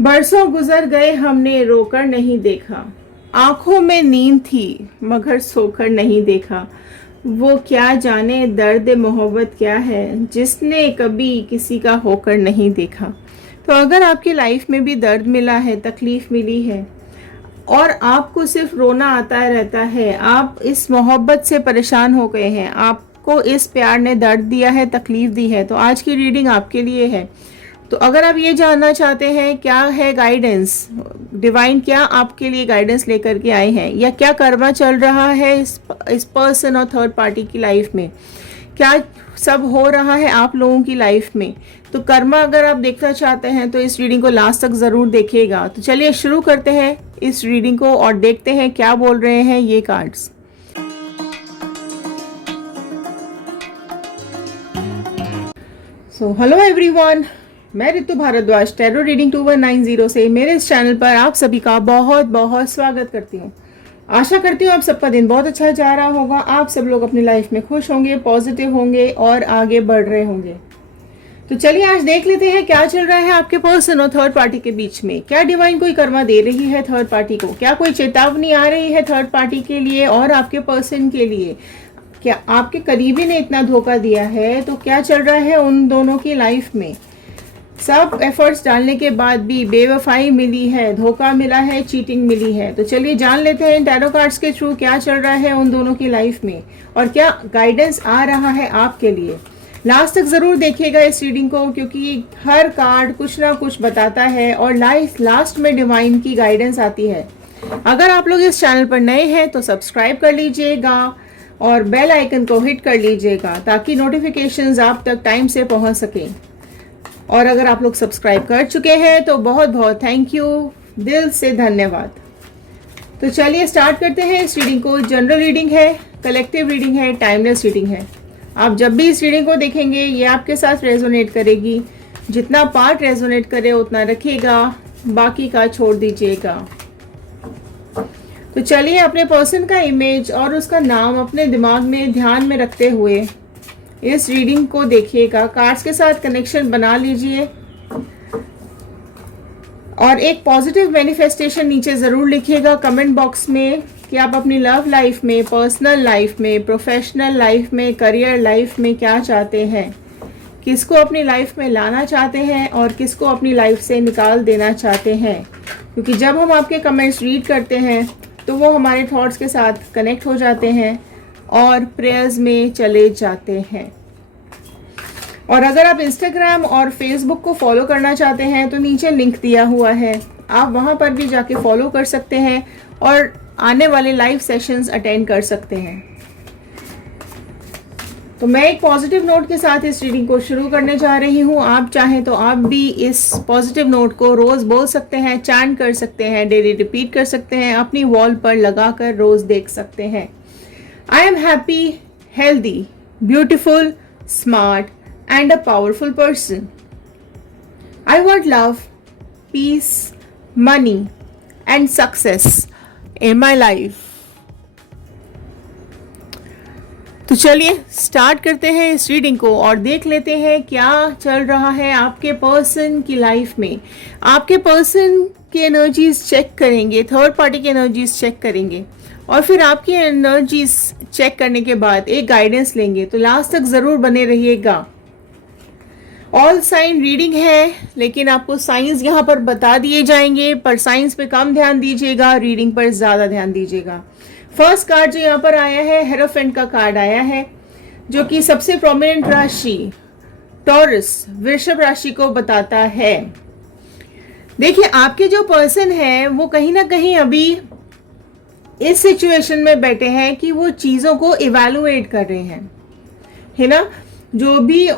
बरसों गुजर गए हमने रोकर नहीं देखा। आंखों में नींद थी मगर सोकर नहीं देखा। वो क्या जाने दर्द मोहब्बत क्या है जिसने कभी किसी का होकर नहीं देखा। तो अगर आपकी लाइफ में भी दर्द मिला है, तकलीफ मिली है और आपको सिर्फ रोना आता रहता है, आप इस मोहब्बत से परेशान हो गए हैं, आपको इस प्यार ने दर्द दिया है, तकलीफ दी है, तो आज की रीडिंग आपके लिए है। तो अगर आप ये जानना चाहते हैं क्या है गाइडेंस, डिवाइन क्या आपके लिए गाइडेंस लेकर के आए हैं, या क्या कर्मा चल रहा है इस पर्सन और थर्ड पार्टी की लाइफ में, क्या सब हो रहा है आप लोगों की लाइफ में, तो कर्मा अगर आप देखना चाहते हैं तो इस रीडिंग को लास्ट तक ज़रूर देखिएगा। तो चलिए शुरू करते हैं इस रीडिंग को और देखते हैं क्या बोल रहे हैं ये कार्ड्स। हेलो एवरीवन, मैं रितु भारद्वाज टैरो रीडिंग 2190 से मेरे इस चैनल पर आप सभी का बहुत बहुत स्वागत करती हूँ। आशा करती हूँ आप सबका दिन बहुत अच्छा जा रहा होगा, आप सब लोग अपनी लाइफ में खुश होंगे, पॉजिटिव होंगे और आगे बढ़ रहे होंगे। तो चलिए आज देख लेते हैं क्या चल रहा है आपके पर्सन और थर्ड पार्टी के बीच में। क्या डिवाइन कोई कर्मा दे रही है थर्ड पार्टी को, क्या कोई चेतावनी आ रही है थर्ड पार्टी के लिए और आपके पर्सन के लिए। क्या आपके करीबी ने इतना धोखा दिया है तो क्या चल रहा है उन दोनों की लाइफ में। सब एफर्ट्स डालने के बाद भी बेवफाई मिली है, धोखा मिला है, चीटिंग मिली है। तो चलिए जान लेते हैं टैरो कार्ड्स के थ्रू क्या चल रहा है उन दोनों की लाइफ में और क्या गाइडेंस आ रहा है आपके लिए। लास्ट तक ज़रूर देखिएगा इस रीडिंग को, क्योंकि हर कार्ड कुछ ना कुछ बताता है और लास्ट में डिवाइन की गाइडेंस आती है। अगर आप लोग इस चैनल पर नए हैं तो सब्सक्राइब कर लीजिएगा और बेल आइकन को हिट कर लीजिएगा ताकि नोटिफिकेशंस आप तक टाइम से पहुंच सकें। और अगर आप लोग सब्सक्राइब कर चुके हैं तो बहुत बहुत थैंक यू, दिल से धन्यवाद। तो चलिए स्टार्ट करते हैं इस रीडिंग को। जनरल रीडिंग है, कलेक्टिव रीडिंग है, टाइमलेस रीडिंग है। आप जब भी इस रीडिंग को देखेंगे ये आपके साथ रेजोनेट करेगी। जितना पार्ट रेजोनेट करे उतना रखिएगा, बाकी का छोड़ दीजिएगा। तो चलिए अपने पर्सन का इमेज और उसका नाम अपने दिमाग में ध्यान में रखते हुए इस रीडिंग को देखिएगा। कार्ड्स के साथ कनेक्शन बना लीजिए और एक पॉजिटिव मैनिफेस्टेशन नीचे ज़रूर लिखिएगा कमेंट बॉक्स में कि आप अपनी लव लाइफ में, पर्सनल लाइफ में, प्रोफेशनल लाइफ में, करियर लाइफ में क्या चाहते हैं, किसको अपनी लाइफ में लाना चाहते हैं और किसको अपनी लाइफ से निकाल देना चाहते हैं। क्योंकि जब हम आपके कमेंट्स रीड करते हैं तो वो हमारे थॉट्स के साथ कनेक्ट हो जाते हैं और प्रेयर्स में चले जाते हैं। और अगर आप इंस्टाग्राम और फेसबुक को फॉलो करना चाहते हैं तो नीचे लिंक दिया हुआ है, आप वहां पर भी जाके फॉलो कर सकते हैं और आने वाले लाइव सेशंस अटेंड कर सकते हैं। तो मैं एक पॉजिटिव नोट के साथ इस रीडिंग को शुरू करने जा रही हूँ। आप चाहें तो आप भी इस पॉजिटिव नोट को रोज़ बोल सकते हैं, चैंट कर सकते हैं, डेली रिपीट कर सकते हैं, अपनी वॉल पर लगाकर रोज़ देख सकते हैं। I am happy, healthy, beautiful, smart, and a powerful person. I want love, peace, money, and success in my life. तो चलिए स्टार्ट करते हैं इस रीडिंग को और देख लेते हैं क्या चल रहा है आपके पर्सन की लाइफ में। आपके पर्सन की एनर्जीज चेक करेंगे, थर्ड पार्टी की एनर्जीज चेक करेंगे और फिर आपकी एनर्जीज चेक करने के बाद एक गाइडेंस लेंगे। तो लास्ट तक ज़रूर बने रहिएगा। ऑल साइन रीडिंग है, लेकिन आपको साइंस यहाँ पर बता दिए जाएंगे, पर साइंस पे कम ध्यान दीजिएगा, रीडिंग पर ज़्यादा ध्यान दीजिएगा। फर्स्ट कार्ड जो यहाँ पर आया है, हेरोफेंट का कार्ड आया है, जो कि सबसे प्रोमिनेंट राशि टॉरस, वृषभ राशि को बताता है। देखिए आपके जो पर्सन है वो कहीं ना कहीं अभी इस सिचुएशन में बैठे हैं कि वो चीज़ों को इवैल्यूएट कर रहे हैं, है ना। जो भी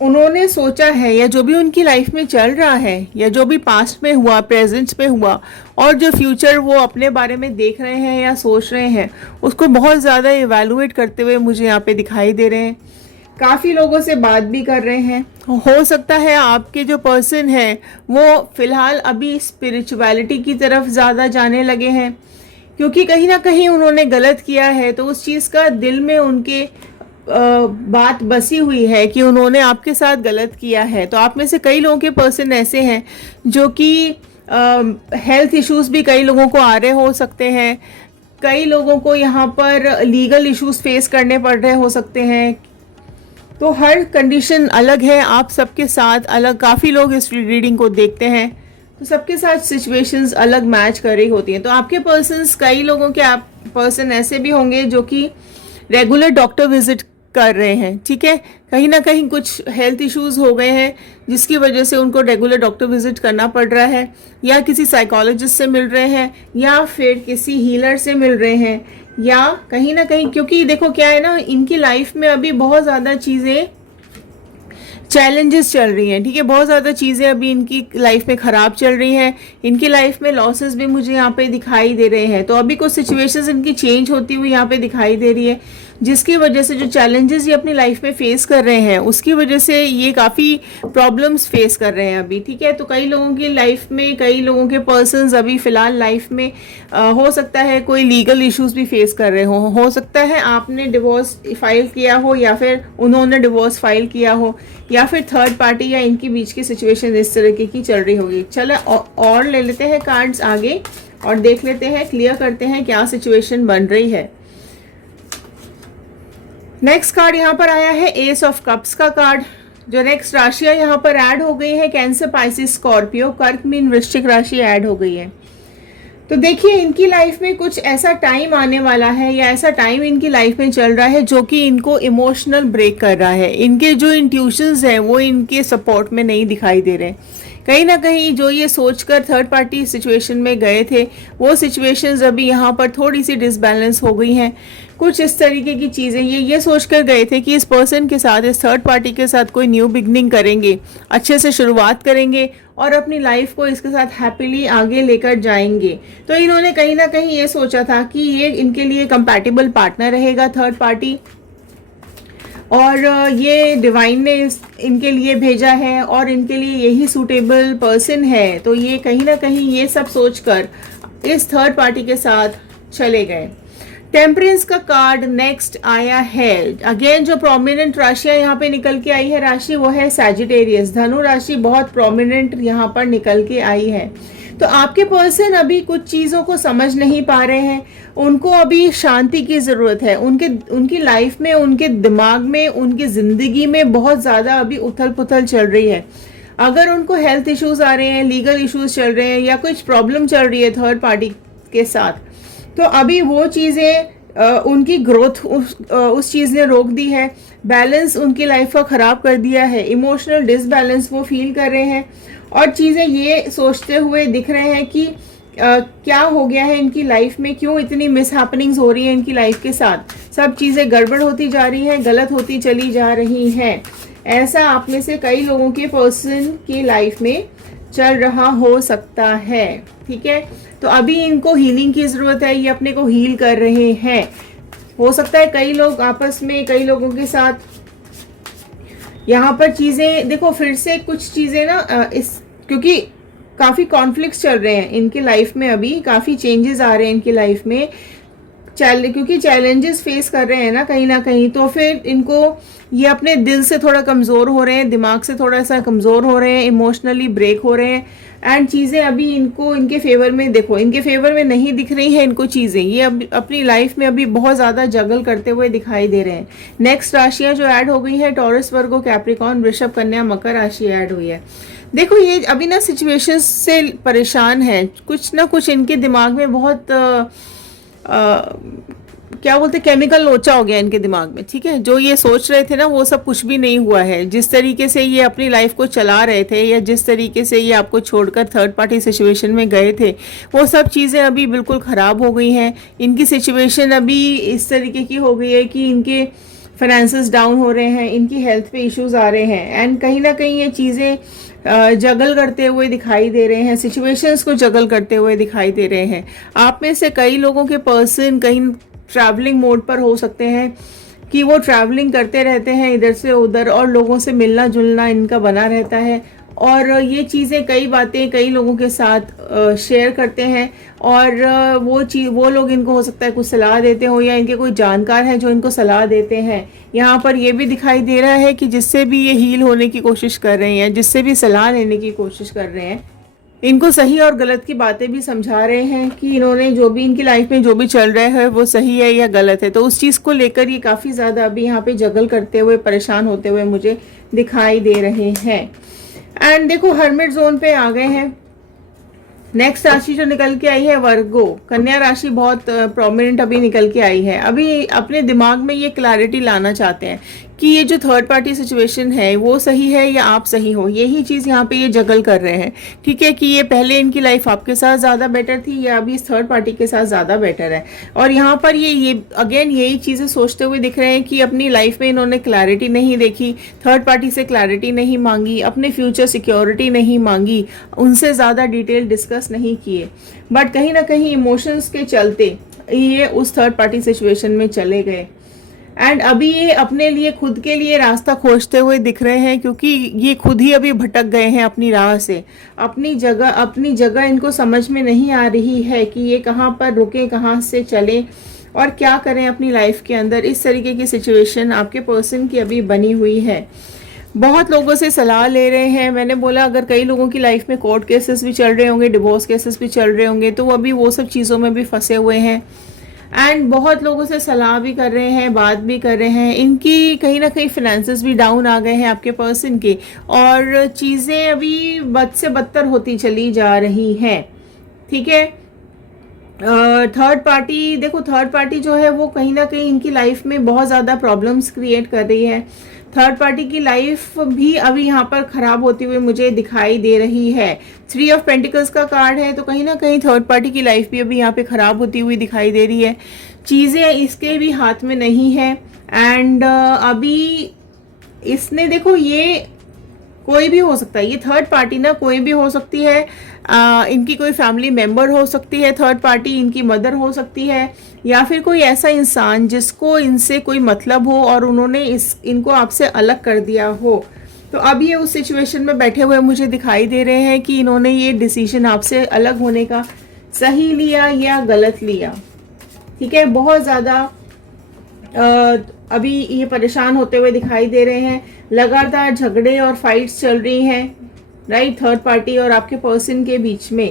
उन्होंने सोचा है या जो भी उनकी लाइफ में चल रहा है या जो भी पास्ट में हुआ, प्रेजेंट में हुआ और जो फ्यूचर वो अपने बारे में देख रहे हैं या सोच रहे हैं, उसको बहुत ज़्यादा इवैल्यूएट करते हुए मुझे यहाँ पे दिखाई दे रहे हैं। काफ़ी लोगों से बात भी कर रहे हैं। हो सकता है आपके जो पर्सन है वो फ़िलहाल अभी स्पिरिचुअलिटी की तरफ ज़्यादा जाने लगे हैं, क्योंकि कहीं ना कहीं उन्होंने गलत किया है तो उस चीज़ का दिल में उनके बात बसी हुई है कि उन्होंने आपके साथ गलत किया है। तो आप में से कई लोगों के पर्सन ऐसे हैं जो कि हेल्थ इश्यूज भी कई लोगों को आ रहे हो सकते हैं, कई लोगों को यहाँ पर लीगल इश्यूज फेस करने पड़ रहे हो सकते हैं। तो हर कंडीशन अलग है, आप सबके साथ अलग, काफ़ी लोग इस रीडिंग को देखते हैं तो सबके साथ सिचुएशंस अलग मैच कर रही होती हैं। तो आपके पर्सन्स, कई लोगों के आप पर्सन ऐसे भी होंगे जो कि रेगुलर डॉक्टर विजिट कर रहे हैं, ठीक है। कहीं ना कहीं कुछ हेल्थ इश्यूज हो गए हैं जिसकी वजह से उनको रेगुलर डॉक्टर विजिट करना पड़ रहा है, या किसी साइकोलॉजिस्ट से मिल रहे हैं, या फिर किसी हीलर से मिल रहे हैं, या कहीं ना कहीं, क्योंकि देखो क्या है ना, इनकी लाइफ में अभी बहुत ज़्यादा चीज़ें चैलेंजेस चल रही हैं, ठीक है। बहुत ज़्यादा चीज़ें अभी इनकी लाइफ में ख़राब चल रही हैं, इनकी लाइफ में लॉसेस भी मुझे यहाँ पे दिखाई दे रहे हैं। तो अभी कुछ सिचुएशंस इनकी चेंज होती हुई यहाँ पे दिखाई दे रही है, जिसकी वजह से जो चैलेंजेस ये अपनी लाइफ में फेस कर रहे हैं उसकी वजह से ये काफ़ी प्रॉब्लम्स फेस कर रहे हैं अभी, ठीक है। तो कई लोगों की लाइफ में, कई लोगों के पर्सन्स अभी फ़िलहाल लाइफ में हो सकता है कोई लीगल इश्यूज भी फेस कर रहे हो सकता है आपने डिवोर्स फाइल किया हो, या फिर उन्होंने डिवोर्स फाइल किया हो, या फिर थर्ड पार्टी या इनके बीच की सिचुएशन इस तरीके की चल रही होगी। चलो और ले लेते हैं कार्ड्स आगे और देख लेते हैं, क्लियर करते हैं क्या सिचुएशन बन रही है। नेक्स्ट कार्ड यहाँ पर आया है एस ऑफ कप्स का कार्ड। जो नेक्स्ट राशियां यहाँ पर ऐड हो गई है, कैंसर, पाइसिस, स्कॉर्पियो, कर्क, मीन, वृश्चिक राशि ऐड हो गई है। तो देखिए इनकी लाइफ में कुछ ऐसा टाइम आने वाला है, या ऐसा टाइम इनकी लाइफ में चल रहा है जो कि इनको इमोशनल ब्रेक कर रहा है। इनके जो इंट्यूशंस हैं वो इनके सपोर्ट में नहीं दिखाई दे रहे। कहीं ना कहीं जो ये सोचकर थर्ड पार्टी सिचुएशन में गए थे वो सिचुएशंस अभी यहाँ पर थोड़ी सी डिसबैलेंस हो गई हैं। कुछ इस तरीके की चीज़ें ये सोचकर गए थे कि इस पर्सन के साथ, इस थर्ड पार्टी के साथ कोई न्यू बिगनिंग करेंगे, अच्छे से शुरुआत करेंगे और अपनी लाइफ को इसके साथ हैप्पीली आगे लेकर जाएंगे। तो इन्होंने कहीं ना कहीं ये सोचा था कि ये इनके लिए कंपैटिबल पार्टनर रहेगा थर्ड पार्टी, और ये डिवाइन ने इनके लिए भेजा है और इनके लिए यही सूटेबल पर्सन है। तो ये कहीं ना कहीं ये सब सोचकर इस थर्ड पार्टी के साथ चले गए। टेम्परेंस का कार्ड नेक्स्ट आया है। अगेन जो प्रोमिनेंट राशियां यहाँ पे निकल के आई है राशि, वो है सैजिटेरियस, धनु राशि बहुत प्रोमिनेंट यहाँ पर निकल के आई है। तो आपके पर्सन अभी कुछ चीज़ों को समझ नहीं पा रहे हैं, उनको अभी शांति की ज़रूरत है। उनकी लाइफ में, उनके दिमाग में, उनकी ज़िंदगी में बहुत ज़्यादा अभी उथल पुथल चल रही है। अगर उनको हेल्थ इश्यूज आ रहे हैं, लीगल इश्यूज चल रहे हैं, या कुछ प्रॉब्लम चल रही है थर्ड पार्टी के साथ, तो अभी वो चीज़ें उनकी ग्रोथ उस चीज़ ने रोक दी है। बैलेंस उनकी लाइफ का ख़राब कर दिया है, इमोशनल डिसबैलेंस वो फील कर रहे हैं, और चीज़ें ये सोचते हुए दिख रहे हैं कि क्या हो गया है इनकी लाइफ में, क्यों इतनी मिस हैपनिंग्स हो रही है इनकी लाइफ के साथ, सब चीज़ें गड़बड़ होती जा रही हैं, गलत होती चली जा रही हैं। ऐसा आप में से कई लोगों के पर्सन की लाइफ में चल रहा हो सकता है, ठीक है। तो अभी इनको हीलिंग की ज़रूरत है, ये अपने को हील कर रहे हैं। हो सकता है कई लोग आपस में, कई लोगों के साथ यहाँ पर चीज़ें, देखो फिर से कुछ चीज़ें ना क्योंकि काफ़ी कॉन्फ्लिक्ट्स चल रहे हैं इनकी लाइफ में, अभी काफ़ी चेंजेस आ रहे हैं इनकी लाइफ में, क्योंकि चैलेंजेस फेस कर रहे हैं ना कहीं, तो फिर इनको ये अपने दिल से थोड़ा कमज़ोर हो रहे हैं, दिमाग से थोड़ा सा कमज़ोर हो रहे हैं, इमोशनली ब्रेक हो रहे हैं, एंड चीज़ें अभी इनको इनके फेवर में, देखो इनके फेवर में नहीं दिख रही हैं इनको चीज़ें, ये अपनी लाइफ में अभी बहुत ज़्यादा जगल करते हुए दिखाई दे रहे हैं। नेक्स्ट राशियाँ जो ऐड हो गई है, टॉरस, वर्गो, कैप्रिकॉर्न, वृषभ, कन्या, मकर राशि ऐड हुई है। देखो ये अभी ना सिचुएशंस से परेशान है, कुछ ना कुछ इनके दिमाग में बहुत क्या बोलते, केमिकल लोचा हो गया इनके दिमाग में, ठीक है। जो ये सोच रहे थे ना वो सब कुछ भी नहीं हुआ है। जिस तरीके से ये अपनी लाइफ को चला रहे थे, या जिस तरीके से ये आपको छोड़कर थर्ड पार्टी सिचुएशन में गए थे, वो सब चीज़ें अभी बिल्कुल ख़राब हो गई हैं। इनकी सिचुएशन अभी इस तरीके की हो गई है कि इनके फाइनेंसेस डाउन हो रहे हैं, इनकी हेल्थ पे इश्यूज आ रहे हैं, एंड कहीं ना कहीं ये चीज़ें जगल करते हुए दिखाई दे रहे हैं, सिचुएशंस को जगल करते हुए दिखाई दे रहे हैं। आप में से कई लोगों के पर्सन कहीं ट्रैवलिंग मोड पर हो सकते हैं कि वो ट्रैवलिंग करते रहते हैं इधर से उधर, और लोगों से मिलना जुलना इनका बना रहता है, और ये चीज़ें, कई बातें कई लोगों के साथ शेयर करते हैं, और वो लोग इनको हो सकता है कुछ सलाह देते हो, या इनके कोई जानकार हैं जो इनको सलाह देते हैं। यहाँ पर ये भी दिखाई दे रहा है कि जिससे भी ये हील होने की कोशिश कर रहे हैं, जिससे भी सलाह लेने की कोशिश कर रहे हैं, इनको सही और गलत की बातें भी समझा रहे हैं कि इन्होंने जो भी इनकी लाइफ में जो भी चल रहा है वो सही है या गलत है। तो उस चीज़ को लेकर ये काफ़ी ज़्यादा अभी यहाँ पे जगल करते हुए, परेशान होते हुए मुझे दिखाई दे रहे हैं। एंड देखो, हर्मिट जोन पे आ गए हैं। नेक्स्ट राशि जो निकल के आई है वर्गो, कन्या राशि बहुत प्रोमिनेंट अभी निकल के आई है। अभी अपने दिमाग में ये क्लैरिटी लाना चाहते हैं कि ये जो थर्ड पार्टी सिचुएशन है वो सही है या आप सही हो। यही चीज़ यहाँ पे ये जगल कर रहे हैं, ठीक है, कि ये पहले इनकी लाइफ आपके साथ ज़्यादा बेटर थी या अभी इस थर्ड पार्टी के साथ ज़्यादा बेटर है। और यहाँ पर ये अगेन यही चीज़ें सोचते हुए दिख रहे हैं कि अपनी लाइफ में इन्होंने क्लैरिटी नहीं देखी, थर्ड पार्टी से क्लैरिटी नहीं मांगी, अपने फ्यूचर सिक्योरिटी नहीं मांगी, उनसे ज़्यादा डिटेल डिस्कस नहीं किए, बट कहीं ना कहीं इमोशंस के चलते ये उस थर्ड पार्टी सिचुएशन में चले गए। एंड अभी ये अपने लिए, खुद के लिए रास्ता खोजते हुए दिख रहे हैं, क्योंकि ये खुद ही अभी भटक गए हैं अपनी राह से। अपनी जगह इनको समझ में नहीं आ रही है कि ये कहाँ पर रुके, कहाँ से चले और क्या करें अपनी लाइफ के अंदर। इस तरीके की सिचुएशन आपके पर्सन की अभी बनी हुई है। बहुत लोगों से सलाह ले रहे हैं। मैंने बोला अगर कई लोगों की लाइफ में कोर्ट केसेस भी चल रहे होंगे, डिवोर्स केसेस भी चल रहे होंगे, तो वो अभी वो सब चीज़ों में भी फंसे हुए हैं। एंड बहुत लोगों से सलाह भी कर रहे हैं, बात भी कर रहे हैं। इनकी कहीं ना कहीं फाइनेंसेस भी डाउन आ गए हैं आपके पर्सन के, और चीज़ें अभी बद से बदतर होती चली जा रही हैं, ठीक है। थर्ड पार्टी, देखो थर्ड पार्टी जो है वो कहीं ना कहीं इनकी लाइफ में बहुत ज़्यादा प्रॉब्लम्स क्रिएट कर रही है। थर्ड पार्टी की लाइफ भी अभी यहाँ पर खराब होती हुई मुझे दिखाई दे रही है। 3 ऑफ पेंटिकल्स का कार्ड है, तो कहीं ना कहीं थर्ड पार्टी की लाइफ भी अभी यहाँ पे खराब होती हुई दिखाई दे रही है। चीज़ें इसके भी हाथ में नहीं है। एंड अभी इसने, देखो ये कोई भी हो सकता है, ये थर्ड पार्टी ना कोई भी हो सकती है। इनकी कोई फैमिली मेंबर हो सकती है थर्ड पार्टी, इनकी मदर हो सकती है, या फिर कोई ऐसा इंसान जिसको इनसे कोई मतलब हो और उन्होंने इनको आपसे अलग कर दिया हो। तो अब ये उस सिचुएशन में बैठे हुए मुझे दिखाई दे रहे हैं कि इन्होंने ये डिसीजन आपसे अलग होने का सही लिया या गलत लिया, ठीक है। बहुत ज़्यादा अभी ये परेशान होते हुए दिखाई दे रहे हैं। लगातार झगड़े और फाइट्स चल रही हैं, राइट, थर्ड पार्टी और आपके पर्सन के बीच में।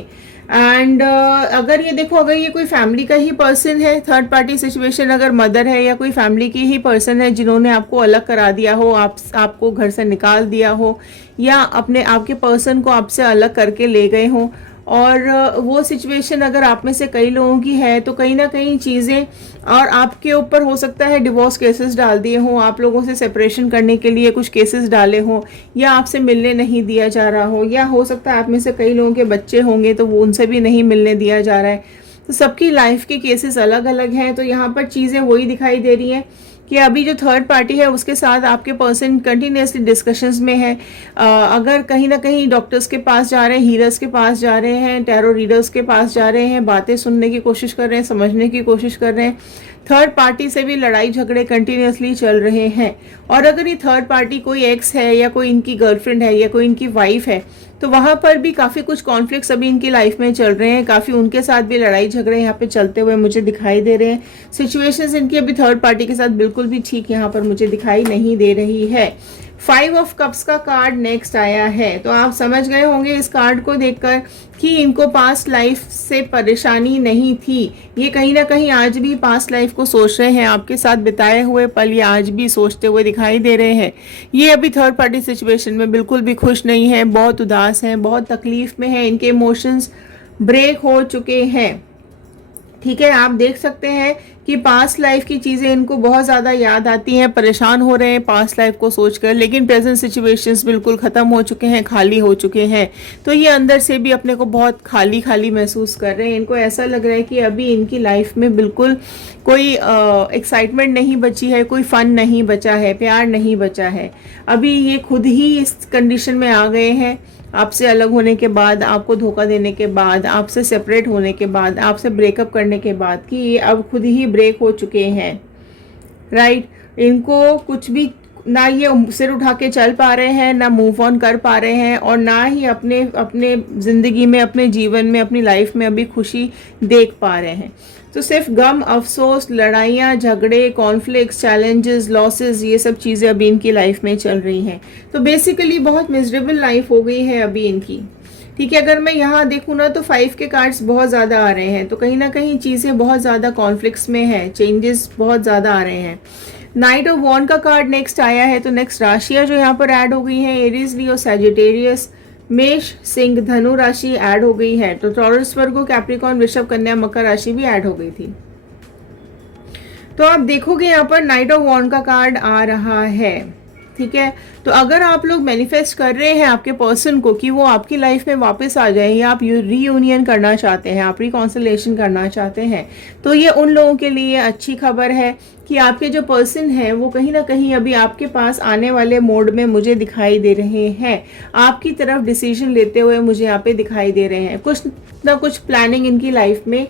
एंड अगर ये देखो, अगर ये कोई फैमिली का ही पर्सन है, थर्ड पार्टी सिचुएशन अगर मदर है या कोई फैमिली की ही पर्सन है जिन्होंने आपको अलग करा दिया हो, आपको घर से निकाल दिया हो, या आपके पर्सन को आपसे अलग करके ले गए हो, और वो सिचुएशन अगर आप में से कई लोगों की है, तो कहीं ना कहीं चीज़ें, और आपके ऊपर हो सकता है डिवोर्स केसेस डाल दिए हों, आप लोगों से सेपरेशन करने के लिए कुछ केसेस डाले हों, या आपसे मिलने नहीं दिया जा रहा हो, या हो सकता है आप में से कई लोगों के बच्चे होंगे तो वो उनसे भी नहीं मिलने दिया जा रहा है। तो सबकी लाइफ के केसेस अलग अलग हैं। तो यहाँ पर चीज़ें वही दिखाई दे रही हैं कि अभी जो थर्ड पार्टी है उसके साथ आपके पर्सन कंटिन्यूसली डिस्कशंस में है। अगर कहीं ना कहीं डॉक्टर्स के पास जा रहे हैं, हीलर्स के पास जा रहे हैं, टैरो रीडर्स के पास जा रहे हैं, बातें सुनने की कोशिश कर रहे हैं, समझने की कोशिश कर रहे हैं। थर्ड पार्टी से भी लड़ाई झगड़े कंटिन्यूसली चल रहे हैं। और अगर ये थर्ड पार्टी कोई एक्स है, या कोई इनकी गर्लफ्रेंड है, या कोई इनकी वाइफ है, तो वहाँ पर भी काफ़ी कुछ कॉन्फ्लिक्ट्स अभी इनकी लाइफ में चल रहे हैं। काफ़ी उनके साथ भी लड़ाई झगड़े यहाँ पे चलते हुए मुझे दिखाई दे रहे हैं। सिचुएशंस इनकी अभी थर्ड पार्टी के साथ बिल्कुल भी ठीक यहाँ पर मुझे दिखाई नहीं दे रही है। 5 ऑफ कप्स का कार्ड नेक्स्ट आया है, तो आप समझ गए होंगे इस कार्ड को देखकर कि इनको पास्ट लाइफ से परेशानी नहीं थी। ये कहीं ना कहीं आज भी पास्ट लाइफ को सोच रहे हैं, आपके साथ बिताए हुए पल ये आज भी सोचते हुए दिखाई दे रहे हैं। ये अभी थर्ड पार्टी सिचुएशन में बिल्कुल भी खुश नहीं है, बहुत उदास हैं, बहुत तकलीफ में है, इनके इमोशंस ब्रेक हो चुके हैं, ठीक है। आप देख सकते हैं कि पास्ट लाइफ की चीज़ें इनको बहुत ज़्यादा याद आती हैं, परेशान हो रहे हैं पास्ट लाइफ को सोचकर, लेकिन प्रेजेंट सिचुएशंस बिल्कुल ख़त्म हो चुके हैं, खाली हो चुके हैं। तो ये अंदर से भी अपने को बहुत खाली खाली महसूस कर रहे हैं। इनको ऐसा लग रहा है कि अभी इनकी लाइफ में बिल्कुल कोई एक्साइटमेंट नहीं बची है, कोई फ़न नहीं बचा है, प्यार नहीं बचा है। अभी ये खुद ही इस कंडीशन में आ गए हैं, आपसे अलग होने के बाद, आपको धोखा देने के बाद, आपसे सेपरेट होने के बाद, आपसे ब्रेकअप करने के बाद, कि ये अब खुद ही ब्रेक हो चुके हैं, राइट। इनको ना ये सिर उठा के चल पा रहे हैं, ना मूव ऑन कर पा रहे हैं, और ना ही अपने अपने ज़िंदगी में, अपने जीवन में, अपनी लाइफ में अभी खुशी देख पा रहे हैं। तो सिर्फ गम, अफसोस, लड़ाइयाँ, झगड़े, कॉन्फ्लिक्ट्स, चैलेंजेस, लॉसेस, ये सब चीज़ें अभी इनकी लाइफ में चल रही हैं। तो बेसिकली बहुत मिजरेबल लाइफ हो गई है अभी इनकी। ठीक है, अगर मैं यहाँ देखूँ ना तो 5 के कार्ड्स बहुत ज़्यादा आ रहे हैं, तो कहीं ना कहीं चीज़ें बहुत ज़्यादा कॉन्फ्लिक्ट्स में है, चेंजेस बहुत ज़्यादा आ रहे हैं। नाइट ऑफ वॉन्ड का कार्ड नेक्स्ट आया है, तो नेक्स्ट राशियाँ जो यहाँ पर ऐड हो गई हैं, एरीज, लियो, सैजिटेरियस, मेष, सिंह, धनु राशि ऐड हो गई है। तो टॉरस, वर्गो, कैप्रिकॉर्न, वृषभ, कन्या, मकर राशि भी ऐड हो गई थी। तो आप देखोगे यहाँ पर नाइट ऑफ वॉन्ड का कार्ड आ रहा है। ठीक है, तो अगर आप लोग मैनिफेस्ट कर रहे हैं आपके पर्सन को कि वो आपकी लाइफ में वापस आ जाए, या आप रीयूनियन करना चाहते हैं, आप रिकॉन्सिलेशन करना चाहते हैं, तो ये उन लोगों के लिए अच्छी खबर है कि आपके जो पर्सन है वो कहीं ना कहीं अभी आपके पास आने वाले मोड में मुझे दिखाई दे रहे हैं। आपकी तरफ डिसीजन लेते हुए मुझे यहाँ पे दिखाई दे रहे हैं। कुछ ना कुछ प्लानिंग इनकी लाइफ में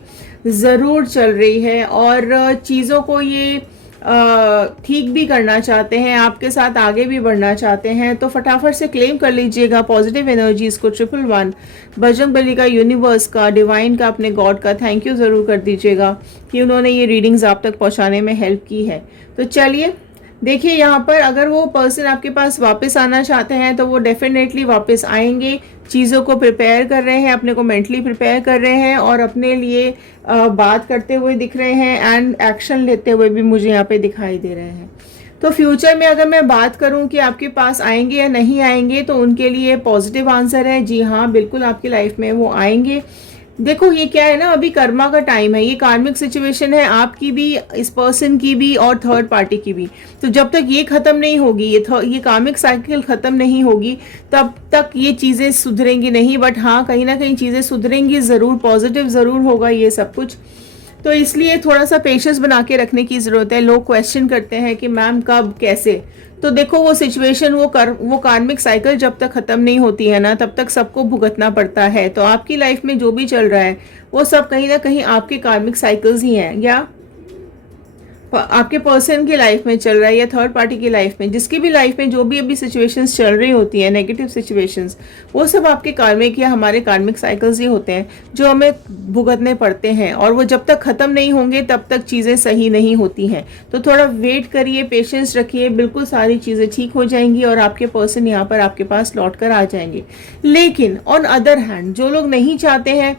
ज़रूर चल रही है, और चीज़ों को ये ठीक भी करना चाहते हैं, आपके साथ आगे भी बढ़ना चाहते हैं। तो फटाफट से क्लेम कर लीजिएगा पॉजिटिव एनर्जीज को। 111 बजरंगबली का, यूनिवर्स का, डिवाइन का, अपने गॉड का थैंक यू ज़रूर कर दीजिएगा कि उन्होंने ये रीडिंग्स आप तक पहुंचाने में हेल्प की है। तो चलिए देखिए, यहाँ पर अगर वो पर्सन आपके पास वापस आना चाहते हैं तो वो डेफिनेटली वापस आएंगे। चीज़ों को प्रिपेयर कर रहे हैं, अपने को मेंटली प्रिपेयर कर रहे हैं, और अपने लिए बात करते हुए दिख रहे हैं, एंड एक्शन लेते हुए भी मुझे यहाँ पे दिखाई दे रहे हैं। तो फ्यूचर में अगर मैं बात करूं कि आपके पास आएंगे या नहीं आएंगे, तो उनके लिए पॉजिटिव आंसर है, जी हाँ बिल्कुल आपकी लाइफ में वो आएंगे। देखो ये क्या है ना, अभी कर्मा का टाइम है, ये कार्मिक सिचुएशन है आपकी भी, इस पर्सन की भी, और थर्ड पार्टी की भी। तो जब तक ये खत्म नहीं होगी, ये कार्मिक साइकिल खत्म नहीं होगी, तब तक ये चीज़ें सुधरेंगी नहीं। बट हाँ, कहीं ना कहीं चीज़ें सुधरेंगी ज़रूर, पॉजिटिव ज़रूर होगा ये सब कुछ। तो इसलिए थोड़ा सा पेशेंस बना के रखने की ज़रूरत है। लोग क्वेश्चन करते हैं कि मैम कब, कैसे, तो देखो वो सिचुएशन, वो कार्मिक साइकिल जब तक ख़त्म नहीं होती है ना, तब तक सबको भुगतना पड़ता है। तो आपकी लाइफ में जो भी चल रहा है वो सब कहीं ना कहीं आपके कार्मिक साइकिल्स ही हैं, या आपके पर्सन की लाइफ में चल रहा है, या थर्ड पार्टी की लाइफ में, जिसकी भी लाइफ में जो भी अभी सिचुएशंस चल रही होती हैं, नेगेटिव सिचुएशंस, वो सब आपके कार्मिक या हमारे कार्मिक साइकिल्स ही होते हैं जो हमें भुगतने पड़ते हैं, और वो जब तक ख़त्म नहीं होंगे तब तक चीज़ें सही नहीं होती हैं। तो थोड़ा वेट करिए, पेशेंस रखिए, बिल्कुल सारी चीज़ें ठीक हो जाएंगी और आपके पर्सन यहाँ पर आपके पास लौट कर आ जाएंगे। लेकिन ऑन अदर हैंड, जो लोग नहीं चाहते हैं,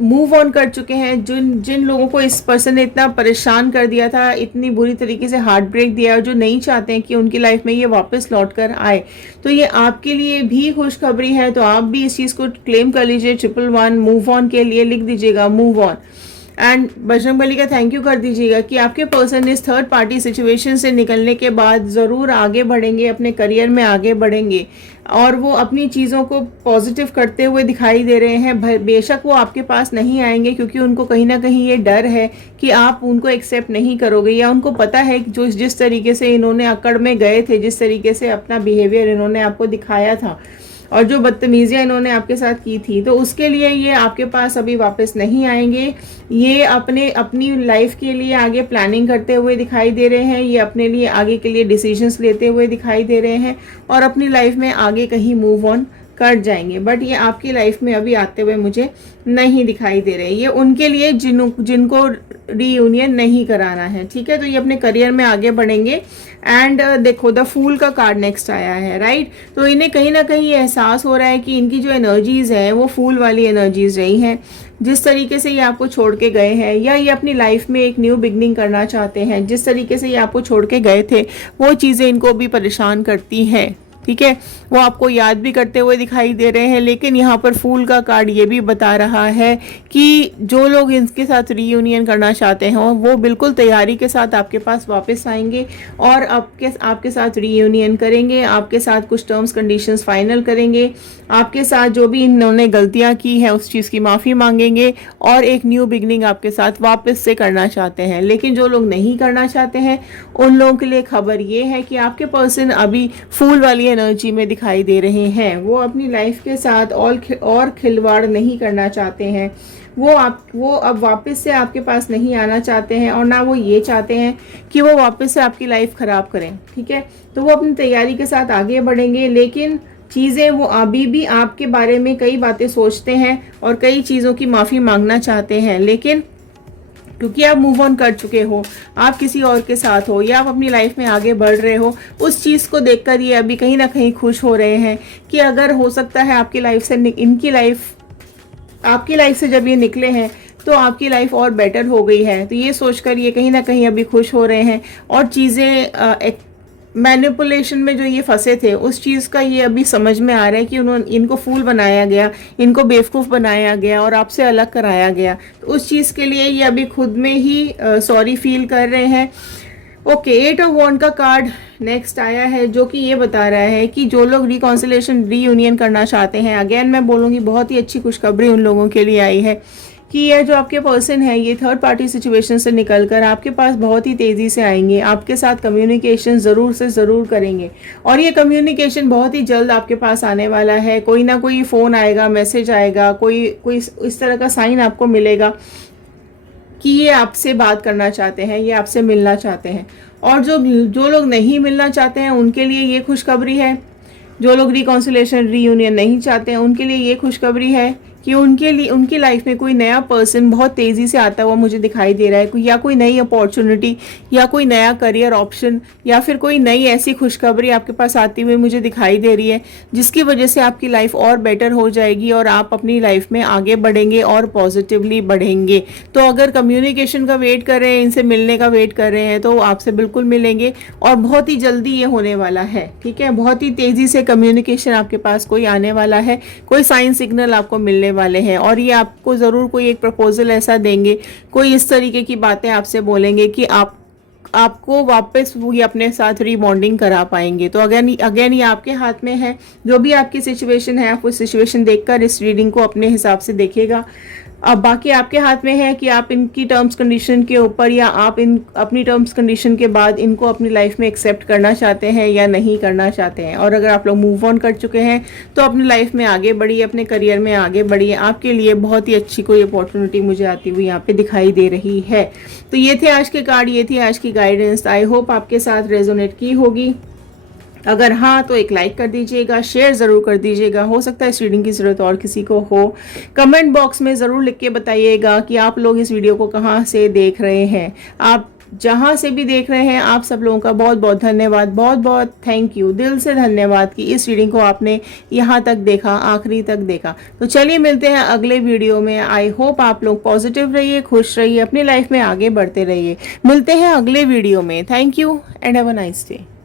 मूव ऑन कर चुके हैं, जिन लोगों को इस पर्सन ने इतना परेशान कर दिया था, इतनी बुरी तरीके से हार्ट ब्रेक दिया, और जो नहीं चाहते हैं कि उनकी लाइफ में ये वापस लौट कर आए, तो ये आपके लिए भी खुशखबरी है। तो आप भी इस चीज़ को क्लेम कर लीजिए। 111 मूव ऑन के लिए लिख दीजिएगा, मूव ऑन, एंड बजरंगबली का थैंक यू कर दीजिएगा कि आपके पर्सन इस थर्ड पार्टी सिचुएशन से निकलने के बाद ज़रूर आगे बढ़ेंगे, अपने करियर में आगे बढ़ेंगे, और वो अपनी चीज़ों को पॉजिटिव करते हुए दिखाई दे रहे हैं। बेशक वो आपके पास नहीं आएंगे, क्योंकि उनको कहीं ना कहीं ये डर है कि आप उनको एक्सेप्ट नहीं करोगे, या उनको पता है कि जो जिस तरीके से इन्होंने अकड़ में गए थे, जिस तरीके से अपना बिहेवियर इन्होंने आपको दिखाया था, और जो बदतमीजियाँ इन्होंने आपके साथ की थी, तो उसके लिए ये आपके पास अभी वापस नहीं आएंगे। ये अपनी लाइफ के लिए आगे प्लानिंग करते हुए दिखाई दे रहे हैं, ये अपने लिए आगे के लिए डिसीजंस लेते हुए दिखाई दे रहे हैं, और अपनी लाइफ में आगे कहीं मूव ऑन कर जाएंगे। बट ये आपकी लाइफ में अभी आते हुए मुझे नहीं दिखाई दे रहे। ये उनके लिए जिनको रीयूनियन नहीं कराना है, ठीक है, तो ये अपने करियर में आगे बढ़ेंगे। एंड देखो द फूल का कार्ड नेक्स्ट आया है, राइट। तो इन्हें कहीं ना कहीं ये एहसास हो रहा है कि इनकी जो एनर्जीज है वो फूल वाली एनर्जीज रही हैं। जिस तरीके से ये आपको छोड़ के गए हैं, या ये अपनी लाइफ में एक न्यू बिगनिंग करना चाहते हैं, जिस तरीके से ये आपको छोड़ के गए थे, वो चीज़ें इनको भी परेशान करती हैं, ठीक है। वो आपको याद भी करते हुए दिखाई दे रहे हैं। लेकिन यहाँ पर फूल का कार्ड ये भी बता रहा है कि जो लोग इनके साथ रीयूनियन करना चाहते हैं वो बिल्कुल तैयारी के साथ आपके पास वापस आएंगे, और आपके साथ रीयूनियन करेंगे, आपके साथ कुछ टर्म्स कंडीशंस फाइनल करेंगे, आपके साथ जो भी इन्होंने गलतियाँ की हैं उस चीज़ की माफ़ी मांगेंगे, और एक न्यू बिगनिंग आपके साथ वापस से करना चाहते हैं। लेकिन जो लोग नहीं करना चाहते हैं, उन लोगों के लिए खबर ये है कि आपके पर्सन अभी फूल वाली एनर्जी में दिखाई दे रहे हैं। वो अपनी लाइफ के साथ और खिलवाड़ नहीं करना चाहते हैं। वो अब वापस से आपके पास नहीं आना चाहते हैं और ना वो ये चाहते हैं कि वो वापस से आपकी लाइफ ख़राब करें, ठीक है। तो वो अपनी तैयारी के साथ आगे बढ़ेंगे, लेकिन चीज़ें वो अभी भी आपके बारे में कई बातें सोचते हैं और कई चीज़ों की माफ़ी मांगना चाहते हैं, लेकिन क्योंकि आप मूव ऑन कर चुके हो, आप किसी और के साथ हो या आप अपनी लाइफ में आगे बढ़ रहे हो, उस चीज़ को देखकर ये अभी कहीं ना कहीं खुश हो रहे हैं कि अगर हो सकता है आपकी लाइफ से जब ये निकले हैं तो आपकी लाइफ और बेटर हो गई है। तो ये सोचकर ये कहीं ना कहीं अभी खुश हो रहे हैं और चीज़ें मैनिपुलेशन में जो ये फंसे थे उस चीज़ का ये अभी समझ में आ रहा है कि इनको फूल बनाया गया, इनको बेवकूफ़ बनाया गया और आपसे अलग कराया गया। तो उस चीज़ के लिए ये अभी खुद में ही सॉरी फील कर रहे हैं। ओके, 8 ऑफ वॉन्ड का कार्ड नेक्स्ट आया है, जो कि ये बता रहा है कि जो लोग रिकॉन्सिलेशन रीयूनियन करना चाहते हैं, अगेन मैं बोलूँगी बहुत ही अच्छी खुशखबरी उन लोगों के लिए आई है कि ये जो आपके पर्सन है ये थर्ड पार्टी सिचुएशन से निकलकर आपके पास बहुत ही तेज़ी से आएंगे, आपके साथ कम्युनिकेशन ज़रूर से ज़रूर करेंगे और ये कम्युनिकेशन बहुत ही जल्द आपके पास आने वाला है। कोई ना कोई फ़ोन आएगा, मैसेज आएगा, कोई इस तरह का साइन आपको मिलेगा कि ये आपसे बात करना चाहते हैं, ये आपसे मिलना चाहते हैं। और जो लोग नहीं मिलना चाहते हैं उनके लिए ये खुशखबरी है, जो लोग रिकॉन्सिलेशन रीयूनियन नहीं चाहते हैं उनके लिए ये खुशखबरी है कि उनकी लाइफ में कोई नया पर्सन बहुत तेज़ी से आता हुआ मुझे दिखाई दे रहा है, या कोई नई अपॉर्चुनिटी या कोई नया करियर ऑप्शन या फिर कोई नई ऐसी खुशखबरी आपके पास आती हुई मुझे दिखाई दे रही है, जिसकी वजह से आपकी लाइफ और बेटर हो जाएगी और आप अपनी लाइफ में आगे बढ़ेंगे और पॉजिटिवली बढ़ेंगे। तो अगर कम्युनिकेशन का वेट कर रहे हैं, इनसे मिलने का वेट कर रहे हैं, तो आपसे बिल्कुल मिलेंगे और बहुत ही जल्दी ये होने वाला है, ठीक है। बहुत ही तेज़ी से कम्युनिकेशन आपके पास कोई आने वाला है, कोई साइन सिग्नल आपको मिलने वाले हैं और ये आपको ज़रूर कोई एक प्रपोजल ऐसा देंगे, कोई इस तरीके की बातें आपसे बोलेंगे कि आपको वापस ये अपने साथ रीबॉन्डिंग करा पाएंगे। तो अगेन ये आपके हाथ में है, जो भी आपकी सिचुएशन है आप उस सिचुएशन देखकर इस रीडिंग को अपने हिसाब से देखिएगा। अब बाकी आपके हाथ में है कि आप इनकी टर्म्स कंडीशन के ऊपर या आप अपनी टर्म्स कंडीशन के बाद इनको अपनी लाइफ में एक्सेप्ट करना चाहते हैं या नहीं करना चाहते हैं। और अगर आप लोग मूव ऑन कर चुके हैं तो अपनी लाइफ में आगे बढ़िए, अपने करियर में आगे बढ़िए, आपके लिए बहुत ही अच्छी कोई अपॉर्चुनिटी मुझे आती हुई यहाँ पे दिखाई दे रही है। तो ये थे आज के कार्ड, ये थी आज की गाइडेंस। आई होप आपके साथ रेजोनेट की होगी। अगर हाँ तो एक लाइक कर दीजिएगा, शेयर ज़रूर कर दीजिएगा। हो सकता है इस रीडिंग की ज़रूरत और किसी को हो। कमेंट बॉक्स में ज़रूर लिख के बताइएगा कि आप लोग इस वीडियो को कहाँ से देख रहे हैं। आप जहाँ से भी देख रहे हैं, आप सब लोगों का बहुत बहुत धन्यवाद, बहुत बहुत थैंक यू, दिल से धन्यवाद कि इस रीडिंग को आपने यहाँ तक देखा, आखिरी तक देखा। तो चलिए मिलते हैं अगले वीडियो में। आई होप आप लोग पॉजिटिव रहिए, खुश रहिए, अपनी लाइफ में आगे बढ़ते रहिए। मिलते हैं अगले वीडियो में। Thank you and have a nice day.